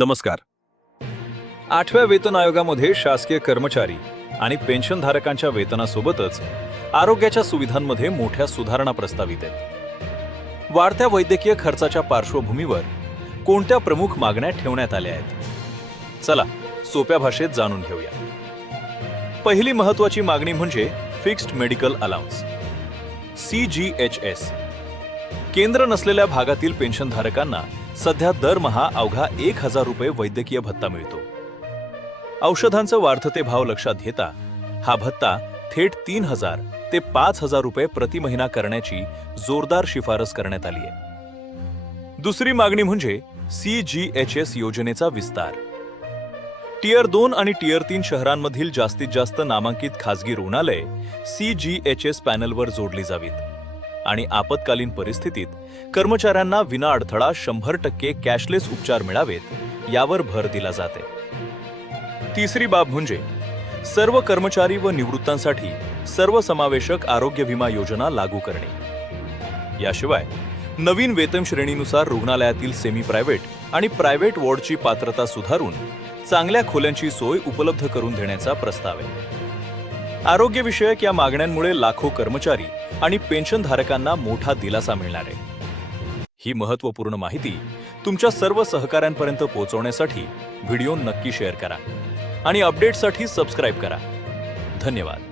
नमस्कार. 8व्या वेतन आयोगामध्ये शासकीय कर्मचारी आणि पेन्शनधारकांच्या वेतनासोबतच आरोग्याच्या सुविधांमध्ये मोठ्या सुधारणा प्रस्तावित आहेत. वाढत्या वैद्यकीय खर्चाच्या पार्श्वभूमीवर कोणत्या प्रमुख मागण्या ठेवण्यात आल्या आहेत? चला सोप्या भाषेत जाणून घेऊया. पहिली महत्त्वाची मागणी म्हणजे फिक्स्ड मेडिकल अलाउन्स CGHS. केंद्र नसलेल्या भागातील पेन्शनधारकांना सध्या दरमहा अवघा 1,000 रुपये वैद्यकीय भत्ता मिळतो. औषधांचं वाढते भाव लक्षात घेता हा भत्ता थेट 3,000 ते 5,000 रुपये प्रति महिना करण्याची जोरदार शिफारस करण्यात आली आहे. दुसरी मागणी म्हणजे CGHS योजनेचा विस्तार. टियर 2 आणि टियर 3 शहरांमधील जास्तीत जास्त नामांकित खासगी रुग्णालये CGHS पॅनलवर जोडली जावीत आणि आपत्कालीन परिस्थितीत कर्मचाऱ्यांना विनाअडथळा 100% कॅशलेस उपचार मिळावेत यावर भर दिला जाते. तिसरी बाब म्हणजे सर्व कर्मचारी व निवृत्तांसाठी सर्वसमावेशक आरोग्य विमा योजना लागू करणे. याशिवाय नवीन वेतन श्रेणीनुसार रुग्णालयातील सेमी प्रायव्हेट आणि प्रायव्हेट वॉर्डची पात्रता सुधारून चांगल्या खोल्यांची सोय उपलब्ध करून देण्याचा प्रस्ताव आहे. आरोग्यविषयक या मागण्यांमुळे लाखो कर्मचारी आणि पेन्शनधारकांना मोठा दिलासा मिळणार आहे. ही महत्त्वपूर्ण माहिती तुमच्या सर्व सहकाऱ्यांपर्यंत पोहोचवण्यासाठी व्हिडिओ नक्की शेअर करा आणि अपडेट्ससाठी सबस्क्राईब करा. धन्यवाद.